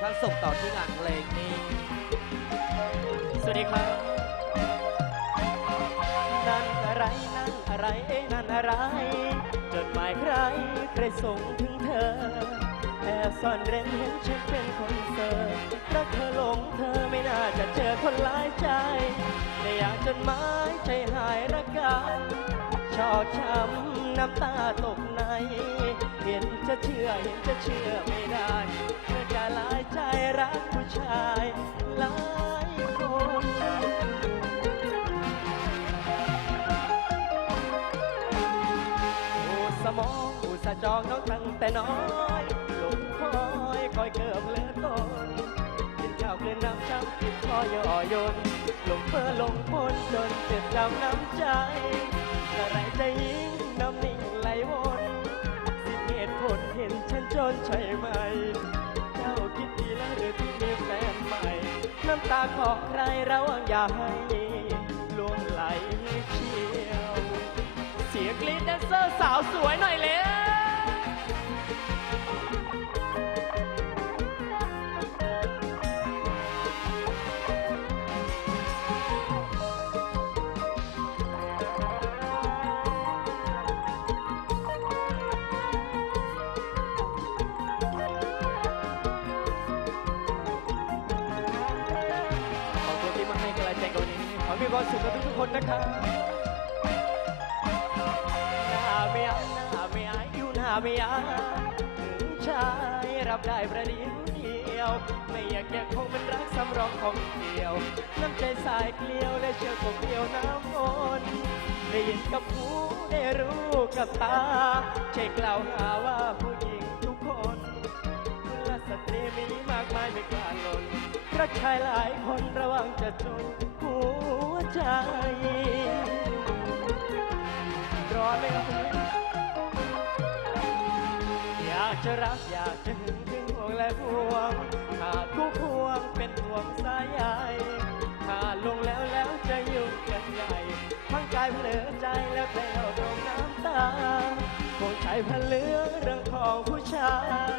ท่านส่งต่อที่งานเพลงนี้ สวัสดีครับ นั่นอะไรนั่นอะไรเอ้นั่นอะไร จดหมายใครใครส่งถึงเธอ แอบซ่อนเร้นเห็นฉันเป็นคนเซอร์รักเธอหลงเธอไม่น่าจะเจอคนหลายใจแต่อยากจดหมายใจหายระกายชอกช้ำน้ำตาตกใน เห็นจะเชื่อเห็นจะเชื่อไม่ได้เมื่อจะหลายใจรักผู้ชายหลายคนอุตสมองอุตสาจองน้องตั้งแต่น้อยหลงคอยคอยเกือบเหลือตนกินข้าวเกลือน้ำช้ำกินคอย่อยนหลงเพื่อหลงพนจนเจ็บจำน้ำใจอะไรใจยิ่งน้ำนิ่งไหลวน นจนใช่ไหม เจ้าคิดดีแล้วหรือที่มีแฟนใหม่ น้ำตาของใครระวังอย่าให้ล่วงไหลเชี่ยว เสียกรี๊ดแดนเซอร์สาวสวยหน่อยเลย มีความสุขกับทุกๆคนนะครับหน้าไม่อายหน้าไม่อายอยู่หน้าไม่อายถึงชายรับได้ประเดี๋ยวเดียว ไม่อยากแยกคงเป็นรักสำรองของเดียว น้ำใจสายเกลียวและเชื่อคงเดียวน้ำมนได้ยินกับหูได้รู้กับตาใช่กล่าวหาว่า รักชายหลายคนระวังจะจนหัวใจ รอนไหมครับคุณอยากจะรักอยากจะหึงถึงห่วงและห่วงหากคู่ควงเป็นห่วงสายใยถ้าลงแล้วแล้วจะยุ่งกันใหญ่ทั้งกายเพลือใจและแปลวตรงน้ำตาคงใจพันเหลือเรื่องของผู้ชาย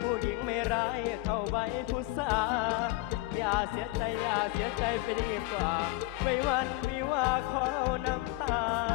ผู้หญิงไม่ร้าย เสียใจอย่าเสียใจไปดีกว่า ไม่วันวิวาขอเอาน้ำตา